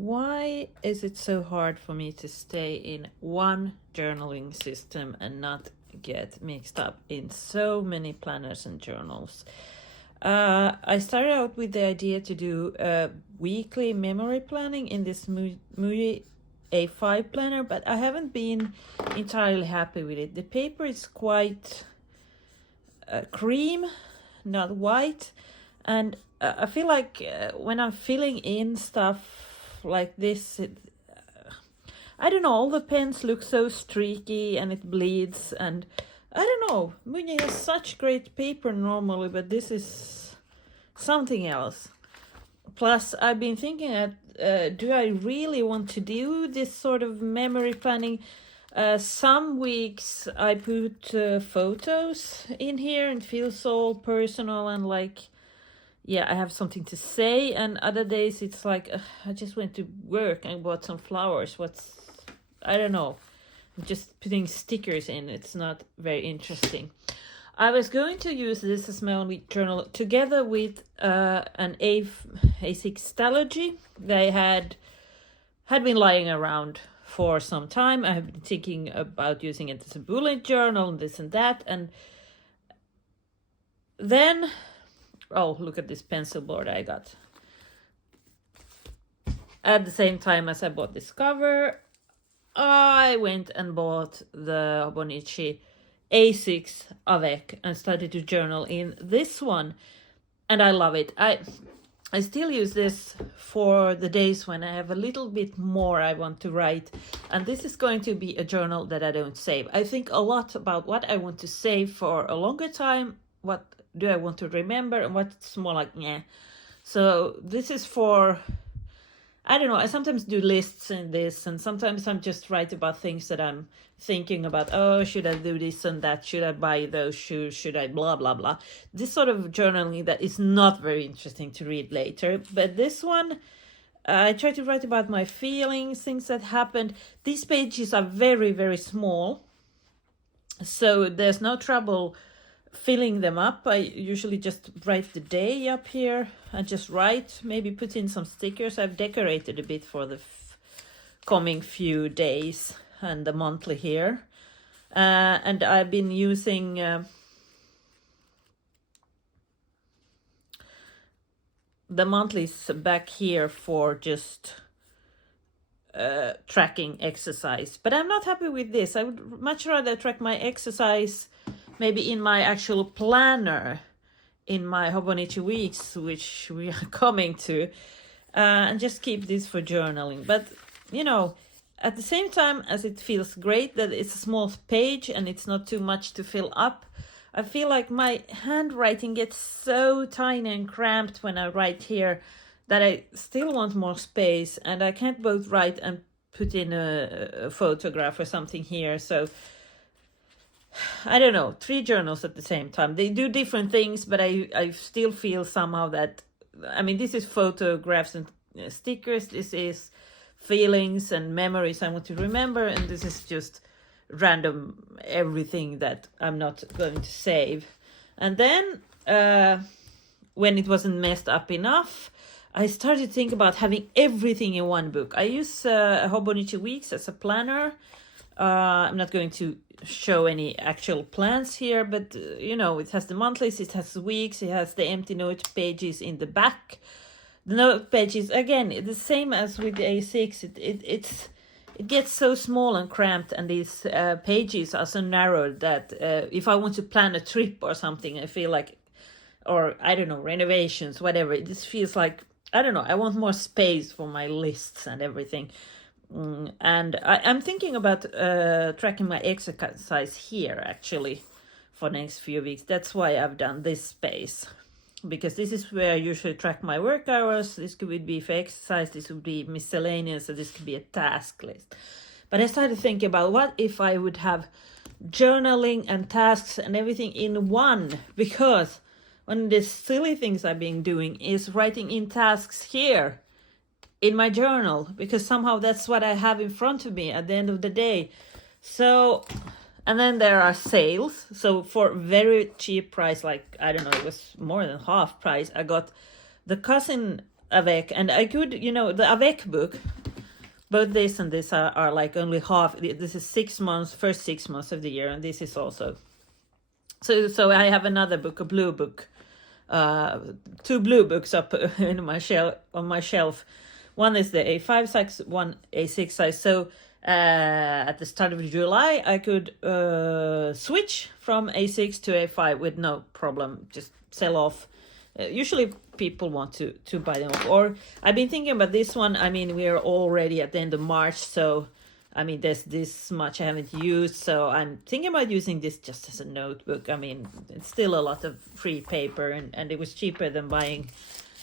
Why is it so hard for me to stay in one journaling system and not get mixed up in so many planners and journals? I started out with the idea to do weekly memory planning in this Muji A5 planner, but I haven't been entirely happy with it. The paper is quite cream, not white, and I feel like when I'm filling in stuff like this, I don't know, all the pens look so streaky and it bleeds, and I don't know, Muji has such great paper normally, but this is something else. Plus, I've been thinking do I really want to do this sort of memory planning? Some weeks I put photos in here and it feels all personal and like, yeah, I have something to say. And other days it's like, I just went to work and bought some flowers. I don't know. I'm just putting stickers in. It's not very interesting. I was going to use this as my only journal together with an A6 Stalogy. They had been lying around for some time. I have been thinking about using it as a bullet journal and this and that. And then, oh, look at this pencil board I got. At the same time as I bought this cover, I went and bought the Hobonichi A6 Avec and started to journal in this one, and I love it. I still use this for the days when I have a little bit more I want to write, and this is going to be a journal that I don't save. I think a lot about what I want to save for a longer time, what do I want to remember, and what's more like, yeah. So this is for, I don't know, I sometimes do lists in this, and sometimes I'm just write about things that I'm thinking about. Oh, should I do this and that? Should I buy those shoes? Should I blah, blah, blah. This sort of journaling that is not very interesting to read later. But this one, I try to write about my feelings, things that happened. These pages are very, very small, so there's no trouble filling them up. I usually just write the day up here and just write, maybe put in some stickers. I've decorated a bit for the coming few days and the monthly here. And I've been using the monthlies back here for just tracking exercise. But I'm not happy with this. I would much rather track my exercise maybe in my actual planner, in my Hobonichi weeks, which we are coming to, and just keep this for journaling. But, you know, at the same time as it feels great that it's a small page and it's not too much to fill up, I feel like my handwriting gets so tiny and cramped when I write here that I still want more space, and I can't both write and put in a photograph or something here. So I don't know, 3 journals at the same time. They do different things, but I still feel somehow that, I mean, this is photographs and stickers. This is feelings and memories I want to remember. And this is just random everything that I'm not going to save. And then when it wasn't messed up enough, I started to think about having everything in one book. I use Hobonichi Weeks as a planner. I'm not going to show any actual plans here, but you know, it has the monthlies, it has the weeks, it has the empty note pages in the back. The note pages, again, the same as with the A6, it gets so small and cramped, and these pages are so narrow that if I want to plan a trip or something, I feel like, or I don't know, renovations, whatever, this feels like, I don't know, I want more space for my lists and everything. And I'm thinking about tracking my exercise here, actually, for next few weeks. That's why I've done this space, because this is where I usually track my work hours. This could be for exercise, this would be miscellaneous, so this could be a task list. But I started thinking about what if I would have journaling and tasks and everything in one, because one of the silly things I've been doing is writing in tasks here in my journal, because somehow that's what I have in front of me at the end of the day. So, and then there are sales. So for very cheap price, like, I don't know, it was more than half price, I got the Cousin Avec, and I could, the Avec book, both this and this are like only half. This is 6 months, first 6 months of the year, and this is also. So I have another book, a blue book, 2 blue books up in my shelf. One is the A5 size, one A6 size. So at the start of July, I could switch from A6 to A5 with no problem. Just sell off. Usually people want to buy them off. Or I've been thinking about this one. I mean, we're already at the end of March, so I mean, there's this much I haven't used, so I'm thinking about using this just as a notebook. I mean, it's still a lot of free paper, and it was cheaper than buying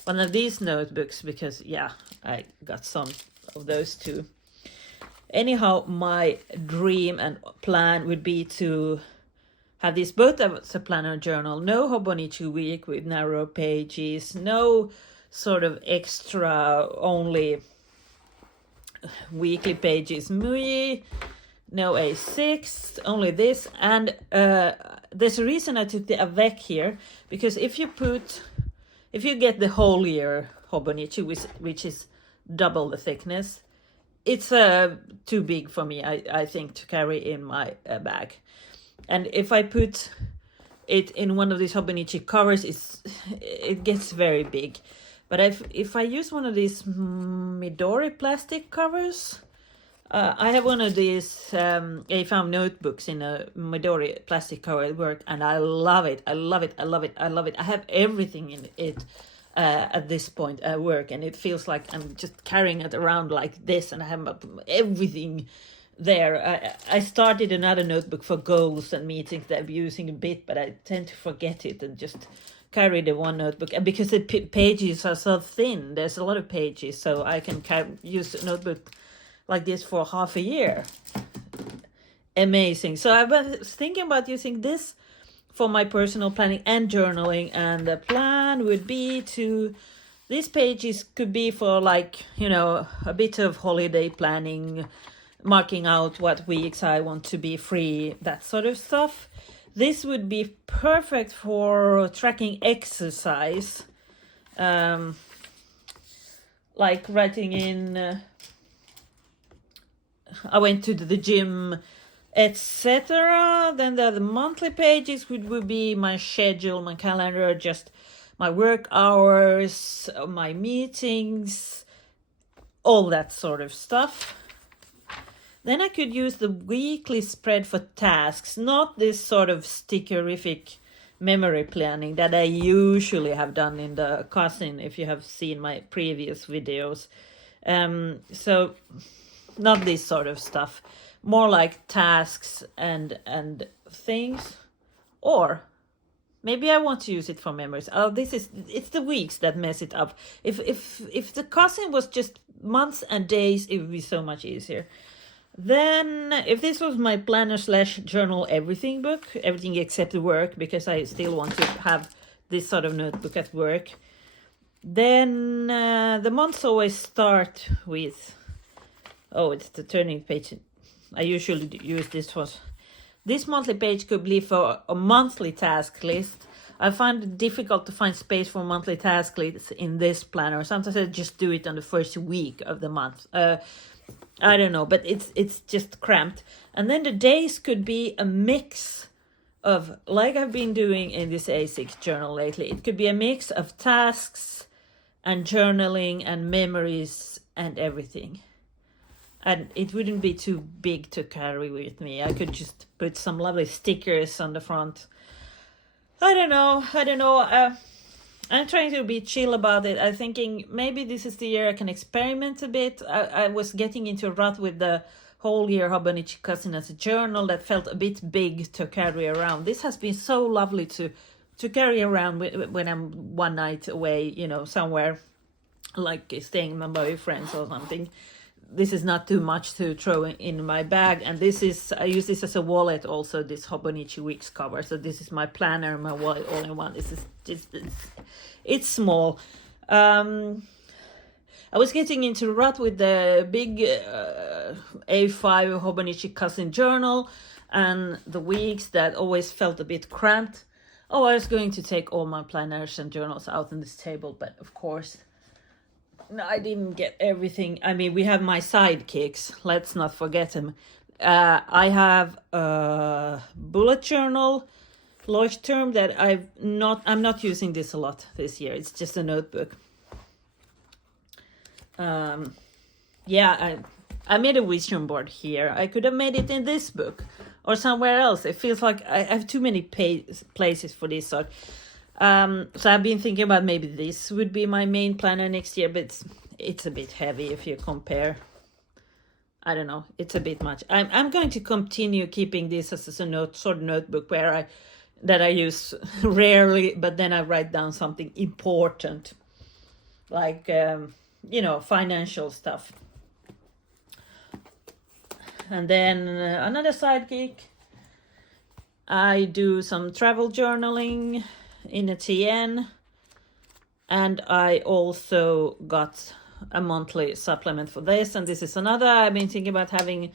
one of these notebooks because, yeah, I got some of those too. Anyhow, my dream and plan would be to have this both as a planner journal, no Hobonichi week with narrow pages, no sort of extra only weekly pages Muji, no A6, only this. And there's a reason I took the Avec here, because if you get the whole year Hobonichi, which is double the thickness, it's too big for me, I think, to carry in my bag. And if I put it in one of these Hobonichi covers, it gets very big. But if I use one of these Midori plastic covers, I have one of these A5 notebooks in a Midori plastic cover at work, and I love it. I love it. I love it. I love it. I have everything in it at this point at work, and it feels like I'm just carrying it around like this, and I have everything there. I started another notebook for goals and meetings that I'm using a bit, but I tend to forget it and just carry the one notebook. And because the pages are so thin, there's a lot of pages, so I can use a notebook like this for half a year. Amazing. So I was thinking about using this for my personal planning and journaling, and the plan would be these pages could be for like, a bit of holiday planning, marking out what weeks I want to be free, that sort of stuff. This would be perfect for tracking exercise, like writing in, I went to the gym, etc. Then the monthly pages would be my schedule, my calendar, just my work hours, my meetings, all that sort of stuff. Then I could use the weekly spread for tasks, not this sort of stickerific memory planning that I usually have done in the Cousin, if you have seen my previous videos. So not this sort of stuff, more like tasks and things. Or maybe I want to use it for memories. It's the weeks that mess it up. If the Cousin was just months and days, it would be so much easier. Then, if this was my planner/journal everything book, everything except the work, because I still want to have this sort of notebook at work, then the months always start with, it's the turning page. I usually use this one. This monthly page could be for a monthly task list. I find it difficult to find space for monthly task lists in this planner. Sometimes I just do it on the first week of the month. I don't know, but it's just cramped. And then the days could be a mix of, like I've been doing in this A6 journal lately, it could be a mix of tasks and journaling and memories and everything. And it wouldn't be too big to carry with me. I could just put some lovely stickers on the front. I don't know. I'm trying to be chill about it. I'm thinking maybe this is the year I can experiment a bit. I was getting into a rut with the whole year Hobonichi Cousin as a journal that felt a bit big to carry around. This has been so lovely to carry around when I'm one night away, somewhere, like staying with my boyfriends or something. This is not too much to throw in my bag. And I use this as a wallet also, this Hobonichi Weeks cover. So this is my planner and my wallet all in one. It's small. I was getting into rut with the big A5 Hobonichi Cousin journal, and the weeks that always felt a bit cramped. I was going to take all my planners and journals out on this table, but of course no, I didn't get everything. I mean, we have my sidekicks. Let's not forget them. I have a bullet journal, Leuchtturm, that I'm not using this a lot this year. It's just a notebook. Yeah, I made a vision board here. I could have made it in this book or somewhere else. It feels like I have too many places for this sort. So I've been thinking about maybe this would be my main planner next year, but it's a bit heavy if you compare. I don't know. It's a bit much. I'm going to continue keeping this as a sort of notebook that I use rarely, but then I write down something important, like financial stuff. And then another sidekick, I do some travel journaling in a TN, and I also got a monthly supplement for this, and this is another I've been thinking about having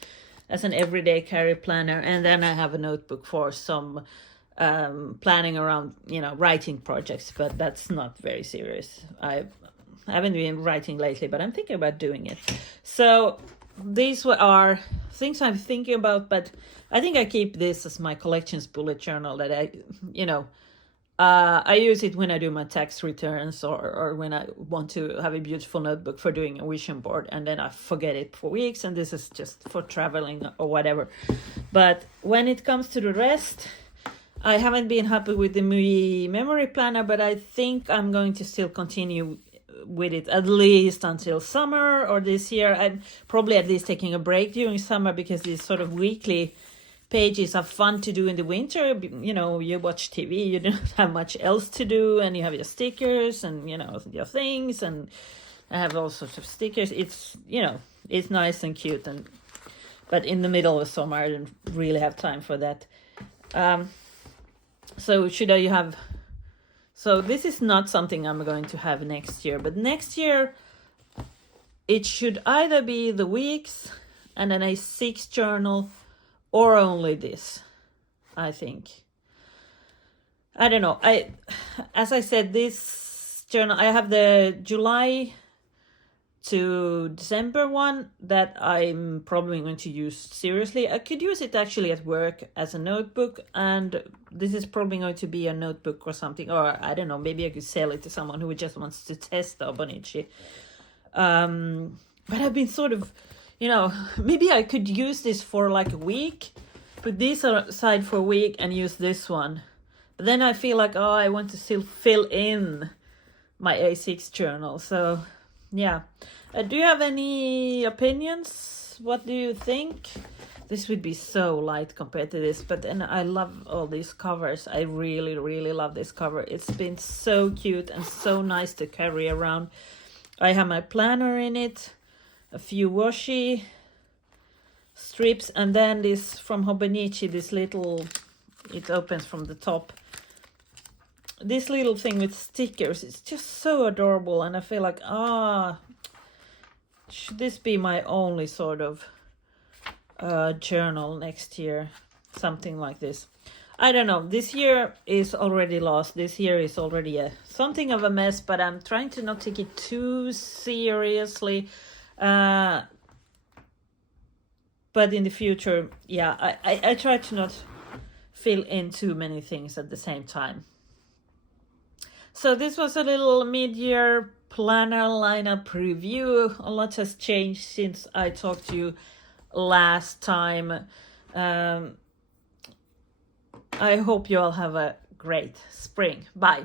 as an everyday carry planner. And then I have a notebook for some planning around writing projects, but that's not very serious. I haven't been writing lately, but I'm thinking about doing it. So these are things I'm thinking about, but I think I keep this as my collections bullet journal that I use it when I do my tax returns or when I want to have a beautiful notebook for doing a vision board, and then I forget it for weeks, and this is just for traveling or whatever. But when it comes to the rest, I haven't been happy with the Muji memory planner, but I think I'm going to still continue with it at least until summer or this year. I'm probably at least taking a break during summer because these sort of weekly pages are fun to do in the winter. You watch TV, you don't have much else to do, and you have your stickers and your things, and I have all sorts of stickers. It's it's nice and cute, but in the middle of summer I didn't really have time for that. So this is not something I'm going to have next year, but next year it should either be the weeks and then a 6 journal, or only this, I think. I don't know. As I said, this journal, I have the July to December one that I'm probably going to use seriously. I could use it actually at work as a notebook, and this is probably going to be a notebook or something, or I don't know, maybe I could sell it to someone who just wants to test the Hobonichi. But I've been sort of, maybe I could use this for like a week, put this aside for a week and use this one. But then I feel like, I want to still fill in my A6 journal. So yeah. Do you have any opinions? What do you think? This would be so light compared to this, but then I love all these covers. I really, really love this cover. It's been so cute and so nice to carry around. I have my planner in it, a few washi strips, and then this from Hobonichi, this little, it opens from the top. This little thing with stickers, it's just so adorable, and I feel like, should this be my only sort of journal next year? Something like this. I don't know. This year is already lost. This year is already something of a mess, but I'm trying to not take it too seriously. But in the future, yeah, I try to not fill in too many things at the same time. So this was a little mid-year planner lineup review. A lot has changed since I talked to you last time. I hope you all have a great spring. Bye.